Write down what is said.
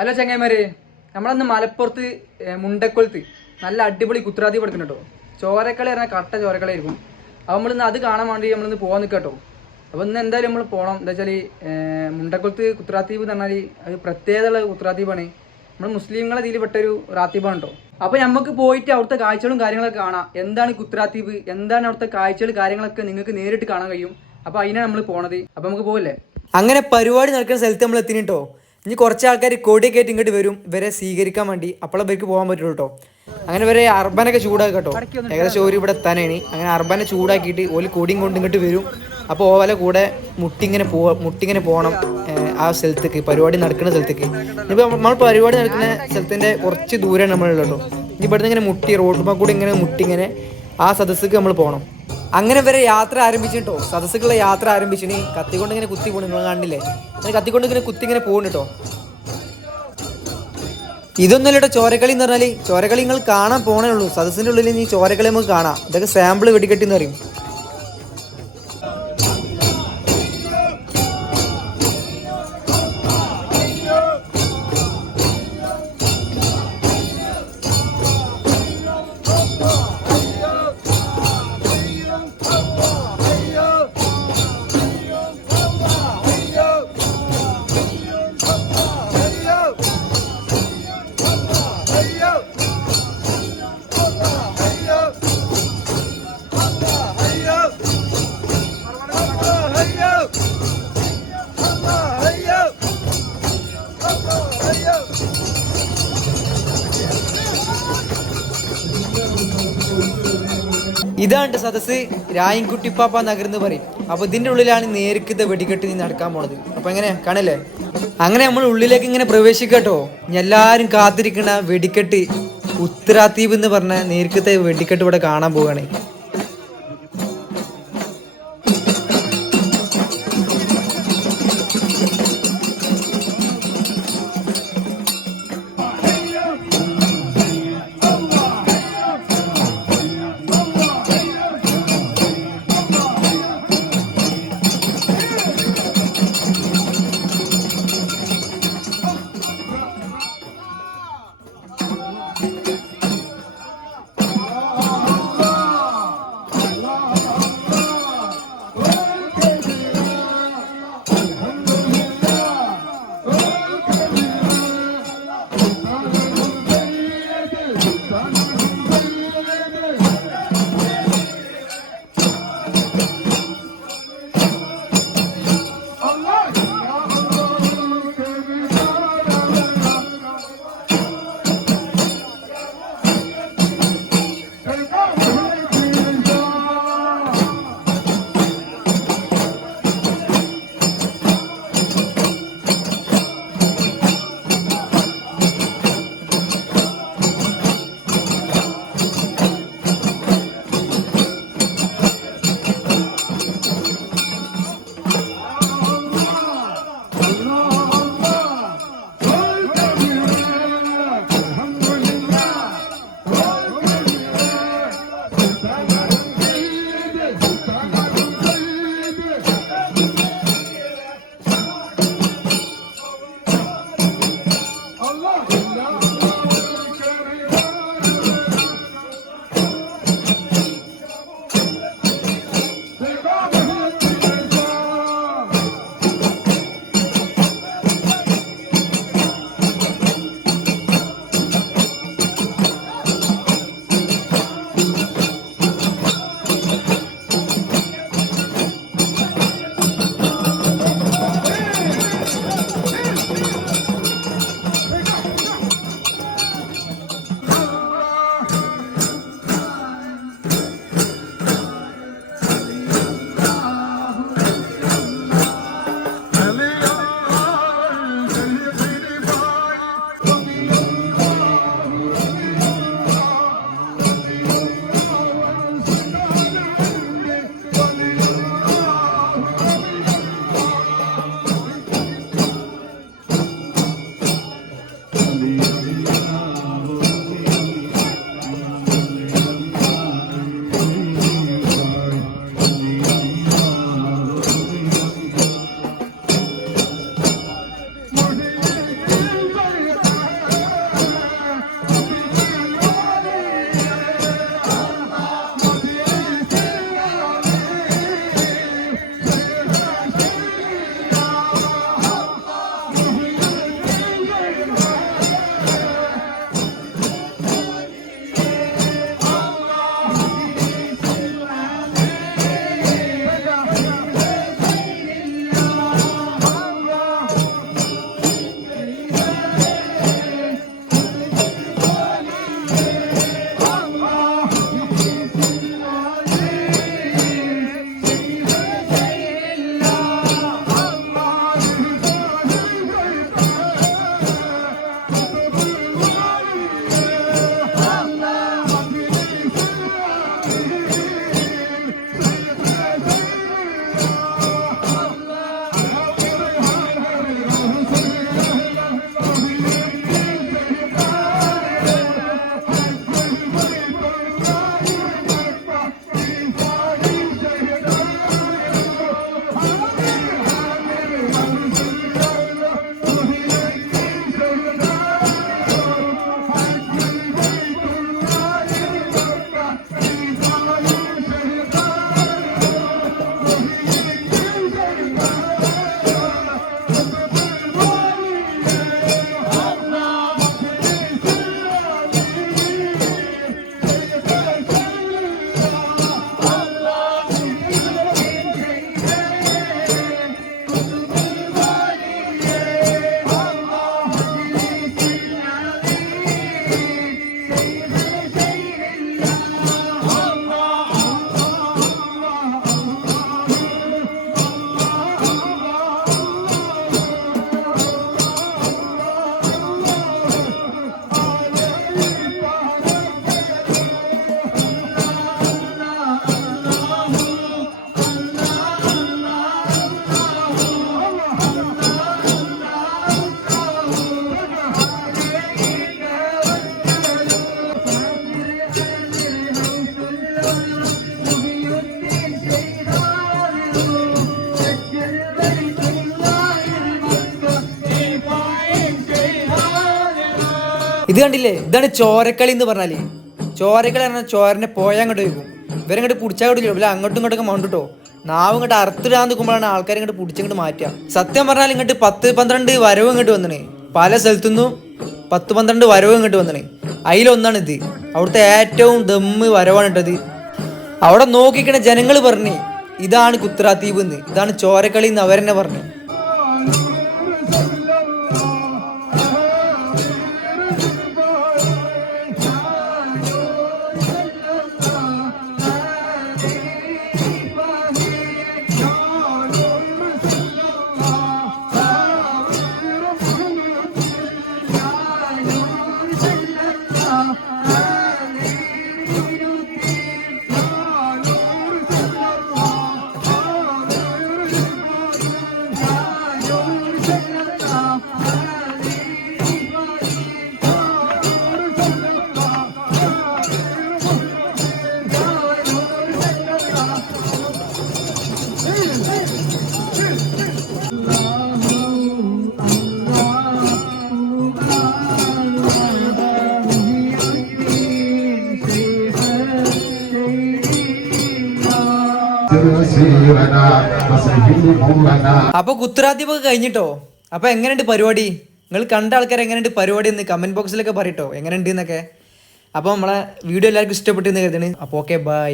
Hello ചങ്ങായിമാരെ, നമ്മളന്ന് മലപ്പുറത്ത് മുണ്ടക്കൊളത്ത് നല്ല അടിപൊളി കുത്രാത്തി പഠിക്കണം കേട്ടോ. ചോരക്കളി പറഞ്ഞാൽ കട്ട ചോരക്കളായിരിക്കും. അപ്പോൾ നമ്മളിന്ന് അത് കാണാൻ വേണ്ടി നമ്മളിന്ന് പോകാൻ നിൽക്കാം കേട്ടോ. അപ്പോൾ ഇന്ന് എന്തായാലും നമ്മൾ പോകണം. എന്താ വെച്ചാൽ മുണ്ടക്കൊളത്ത് കുത്രാത്തീപ് എന്ന് പറഞ്ഞാൽ അത് പ്രത്യേകതയുള്ള കുത്രാത്തീപാണ്. നമ്മൾ മുസ്ലിങ്ങളെ ഇതിൽ പെട്ടൊരു റാത്തീപാണ് കേട്ടോ. അപ്പോൾ നമുക്ക് പോയിട്ട് അവിടുത്തെ കാഴ്ചകളും കാര്യങ്ങളൊക്കെ കാണാം. എന്താണ് കുത്രാത്തീപ്, എന്താണ് അവിടുത്തെ കാഴ്ചകൾ കാര്യങ്ങളൊക്കെ നിങ്ങൾക്ക് നേരിട്ട് കാണാൻ കഴിയും. അപ്പോൾ അതിനാണ് നമ്മൾ പോണത്. അപ്പോൾ നമുക്ക് പോകല്ലേ. അങ്ങനെ പരിപാടി നടക്കുന്ന സ്ഥലത്ത് നമ്മൾ എത്തിന് കേട്ടോ. ഇനി കുറച്ച് ആൾക്കാർ കൊടിയൊക്കെ ആയിട്ട് ഇങ്ങോട്ട് വരും ഇവരെ സ്വീകരിക്കാൻ വേണ്ടി. അപ്പോഴേ ഇവർക്ക് പോകാൻ പറ്റുള്ളൂ കേട്ടോ. അങ്ങനെ ഇവരെ അർബനൊക്കെ ചൂടാക്കി കേട്ടോ. ഏകദേശം ഒരു ഇവിടെ എത്താനാണ്. അങ്ങനെ അർബനെ ചൂടാക്കിയിട്ട് ഒരു കൊടിയും കൊണ്ട് ഇങ്ങോട്ട് വരും. അപ്പോൾ ഓലെ കൂടെ മുട്ടിങ്ങനെ പോകണം ആ സ്ഥലത്തേക്ക്, പരിപാടി നടക്കുന്ന സ്ഥലത്തേക്ക്. ഇനിയിപ്പോൾ നമ്മൾ പരിപാടി നടക്കുന്ന സ്ഥലത്തിൻ്റെ കുറച്ച് ദൂരമാണ് നമ്മളുള്ളത് കേട്ടോ. ഇനി ഇവിടുന്ന് ഇങ്ങനെ റോഡുമ്പോൾ കൂടി ഇങ്ങനെ ഇങ്ങനെ ആ സദസ്സിക്ക് നമ്മൾ പോകണം. അങ്ങനെ വരെ യാത്ര ആരംഭിച്ചിട്ടോ. സദസ്സുകളുടെ യാത്ര ആരംഭിച്ചിന്. കത്തിക്കൊണ്ട് ഇങ്ങനെ കുത്തി പോകണം. നിങ്ങൾ കാണില്ലേ, അങ്ങനെ കത്തിക്കൊണ്ട് ഇങ്ങനെ കുത്തി ഇങ്ങനെ പോകുന്നു കേട്ടോ. ഇതൊന്നുമല്ല കേട്ടോ ചോരക്കളി എന്ന് പറഞ്ഞാൽ. ചോരക്കളി നിങ്ങൾ കാണാൻ പോകണേ ഉള്ളൂ. സദസ്സിൻ്റെ ഉള്ളിൽ ഈ ചോരക്കളി നമുക്ക് കാണാം. ഇതൊക്കെ സാമ്പിൾ വെടിക്കെട്ടി എന്ന് പറയും. ഇതാണ് സദസ്. രായൻകുട്ടിപ്പാപ്പ നഗർ എന്ന് പറയും. അപ്പോൾ ഇതിൻ്റെ ഉള്ളിലാണ് നേരിക്കത്തെ വെടിക്കെട്ട് നീ നടക്കാൻ പോണത്. അപ്പോൾ എങ്ങനെ കാണല്ലേ. അങ്ങനെ നമ്മൾ ഉള്ളിലേക്ക് ഇങ്ങനെ പ്രവേശിക്കട്ടോ. എല്ലാവരും കാത്തിരിക്കണ വെടിക്കെട്ട് ഉത്തരാദ്വീപ് എന്ന് പറഞ്ഞ നേരിക്കത്തെ വെടിക്കെട്ട് ഇവിടെ കാണാൻ പോവുകയാണ്. ഇത് കണ്ടില്ലേ, ഇതാണ് ചോരക്കളി എന്ന് പറഞ്ഞാല്. ചോരക്കളി പറഞ്ഞാൽ ചോരനെ പോയാൽ അങ്ങോട്ട് വയ്ക്കും. ഇവരങ്ങോട്ട് പിടിച്ചാൽ കിട്ടില്ല, ഇവരെ അങ്ങോട്ടും ഇങ്ങോട്ടൊക്കെ മണ്ടിട്ടോ. നാവ് ഇങ്ങോട്ട് അറുത്തിടാൻ നിൽക്കുമ്പോഴാണ് ആൾക്കാർ ഇങ്ങോട്ട് പിടിച്ചിങ്ങോട്ട് മാറ്റുക. സത്യം പറഞ്ഞാൽ ഇങ്ങോട്ട് 10-12 വരവ് ഇങ്ങോട്ട് വന്നണേ. പല സ്ഥലത്തുനിന്നും 10-12 വരവ് ഇങ്ങോട്ട് വന്നണേ. അതിലൊന്നാണ് ഇത്. അവിടുത്തെ ഏറ്റവും ദമ്മ് വരവാണ് ഇട്ടത്. അവിടെ നോക്കിക്കണ ജനങ്ങൾ പറഞ്ഞു ഇതാണ് കുത്രാദ്വീപ് എന്ന്, ഇതാണ് ചോരക്കളി എന്ന് അവരെന്നെ പറഞ്ഞു. അപ്പൊ കുത്രാദ്വീപ് കഴിഞ്ഞിട്ടോ. അപ്പൊ എങ്ങനെയുണ്ട് പരിപാടി? നിങ്ങൾ കണ്ട ആൾക്കാർ എങ്ങനെയുണ്ട് പരിപാടി എന്ന് കമന്റ് ബോക്സിലൊക്കെ പറയട്ടോ, എങ്ങനെയുണ്ട് എന്നൊക്കെ. അപ്പോൾ നമ്മളെ വീഡിയോ എല്ലാവർക്കും ഇഷ്ടപ്പെട്ടു എന്ന് കരുതണ്. അപ്പോൾ ഓക്കെ, ബൈ.